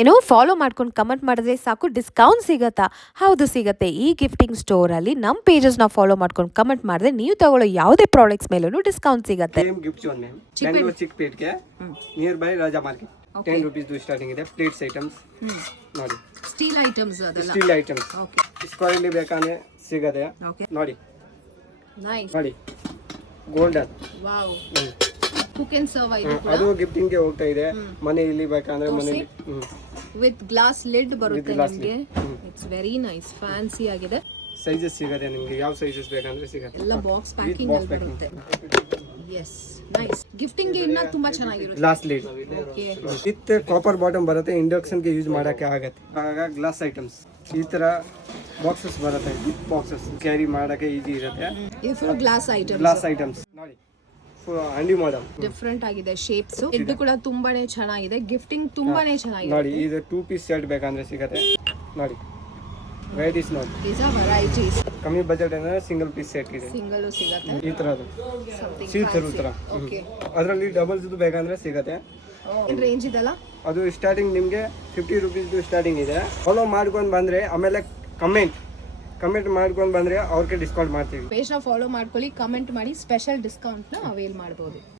ಏನೋ ಫಾಲೋ ಮಾಡ್ಕೊಂಡು ಕಮೆಂಟ್ ಮಾಡಿದ್ರೆ ಸಾಕು ಡಿಸ್ಕೌಂಟ್ ಸಿಗತ್ತಾ? ಹೌದು ಸಿಗತ್ತೆ. ಈ ಗಿಫ್ಟಿಂಗ್ ಸ್ಟೋರಲ್ಲಿ ನಮ್ಮ ಪೇಜಸ್ನ ಫಾಲೋ ಮಾಡ್ಕೊಂಡು ಕಮೆಂಟ್ ಮಾಡಿದ್ರೆ ನೀವು ತಗೊಳ್ಳೋ ಯಾವುದೇ ಪ್ರಾಡಕ್ಟ್ಸ್ ಮೇಲೂ ಡಿಸ್ಕೌಂಟ್ ಸಿಗತ್ತೆ. Same gift zone ma'am, Bengaluru ಚಿಕ್ಕಪೇಟೆಗೆ nearby Raja market. 10 rupees starting ಇದೆ. ಪ್ಲೇಟ್ಸ್ ಐಟಮ್ಸ್ ನೋಡಿ, ಸ್ಟೀಲ್ ಐಟಮ್ಸ್ ಅದೆಲ್ಲ. ಸ್ಟೀಲ್ ಐಟಮ್ಸ್ ಓಕೆ, ಸ್ಕ್ವೇರ್ಲಿ ಬೇಕಾದ್ರೆ ಸಿಗದೆ. ಓಕೆ, ನೋಡಿ ನೈಸ್. ನೋಡಿ golden. Wow, cook and serve ಇದು ಕೂಡ ಅದು ಗಿಫ್ಟಿಂಗ್ ಗೆ ಹೋಗ್ತಾ ಇದೆ. ಮನೆಯಲ್ಲಿ ಬೇಕಂದ್ರೆ ಮನೆಯಲ್ಲಿ ವಿತ್ ಗ್ಲಾಸ್ ಲಿಡ್ ಬರುತ್ತೆ ನಿಮಗೆ. ಇಟ್ಸ್ ವೆರಿ ನೈಸ್, ಫ್ಯಾನ್ಸಿ ಆಗಿದೆ. ಸೈಜಸ್ ಸಿಗದೆ ನಿಮಗೆ, ಯಾವ ಸೈಜಸ್ ಬೇಕಂದ್ರೆ ಸಿಗತ್ತೆ. ಎಲ್ಲ ಬಾಕ್ಸ್ ಪ್ಯಾಕಿಂಗ್ ಅಲ್ಲಿ ಬರುತ್ತೆ. S, nice. ಗಿಫ್ಟಿಂಗ್ ಗೆ ಇನ್ನ ತುಂಬಾ ಚೆನ್ನಾಗಿರುತ್ತೆ. Glass lid okay, with copper bottom ಬರುತ್ತೆ. ಇಂಡಕ್ಷನ್ ಗೆ ಯೂಸ್ ಮಾಡಕ್ಕೆ ಆಗತ್ತೆ. ಆಗ ಗ್ಲಾಸ್ ಐಟಮ್ಸ್ ಈ ತರ ಬಾಕ್ಸಸ್ ಬರುತ್ತೆ. ಬಾಕ್ಸಸ್ ಕ್ಯಾರಿ ಮಾಡಕ್ಕೆ ಈಜಿ ಇರುತ್ತೆ. ಇದು full glass items. Glass items ನೋಡಿ, ಹಂಡಿ ಮಾಡಲ್ ಡಿಫರೆಂಟ್ ಆಗಿದೆ ಶೇಪ್ಸ್. ಇದು ಕೂಡ ತುಂಬಾನೇ ಚೆನ್ನಾಗಿದೆ. ಗಿಫ್ಟಿಂಗ್ ತುಂಬಾನೇ ಚೆನ್ನಾಗಿದೆ. ನೋಡಿ, ಇದು 2 ಪೀಸ್ ಸೆಟ್ ಬೇಕಂದ್ರೆ ಸಿಗತ್ತೆ. ನೋಡಿ ವೆರೈಟೀಸ್ ನೋಡಿ, these are varieties. ಕಮ್ಮಿ ಬಜೆಟ್ ಅಂದ್ರೆ ಸಿಂಗಲ್ ಪೀಸ್ ಸೆಟ್ ಇದೆ. ಸಿಂಗಲ್ ಸಿಗುತ್ತೆ. ಈ ತರದು Something ಸೀಟ್ ತರ fancy. ತರ. Okay. ಅದರಲ್ಲಿ ಡಬಲ್ಸ್ ಬೇಕಂದ್ರೆ ಸಿಗತ್ತೆ. ಏನ್ ರೇಂಜ್ ಇದಲ್ಲ? ಅದು ಸ್ಟಾರ್ಟಿಂಗ್ ನಿಮಗೆ 50 rupees ಸ್ಟಾರ್ಟಿಂಗ್ ಇದೆ. ಫಾಲೋ ಮಾಡ್ಕೊಂಡು ಬಂದ್ರೆ ಆಮೇಲೆ ಕಮೆಂಟ್ ಮಾಡ್ಕೊಂಡು ಬಂದ್ರೆ ಅವ್ರಿಗೆ ಡಿಸ್ಕೌಂಟ್ ಮಾಡ್ತೀವಿ. ಪೇಜ್ ನ ಫಾಲೋ ಮಾಡ್ಕೊಳ್ಳಿ, ಕಮೆಂಟ್ ಮಾಡಿ, ಸ್ಪೆಷಲ್ ಡಿಸ್ಕೌಂಟ್ ನ ಅವೈಲ್ ಮಾಡಬಹುದು.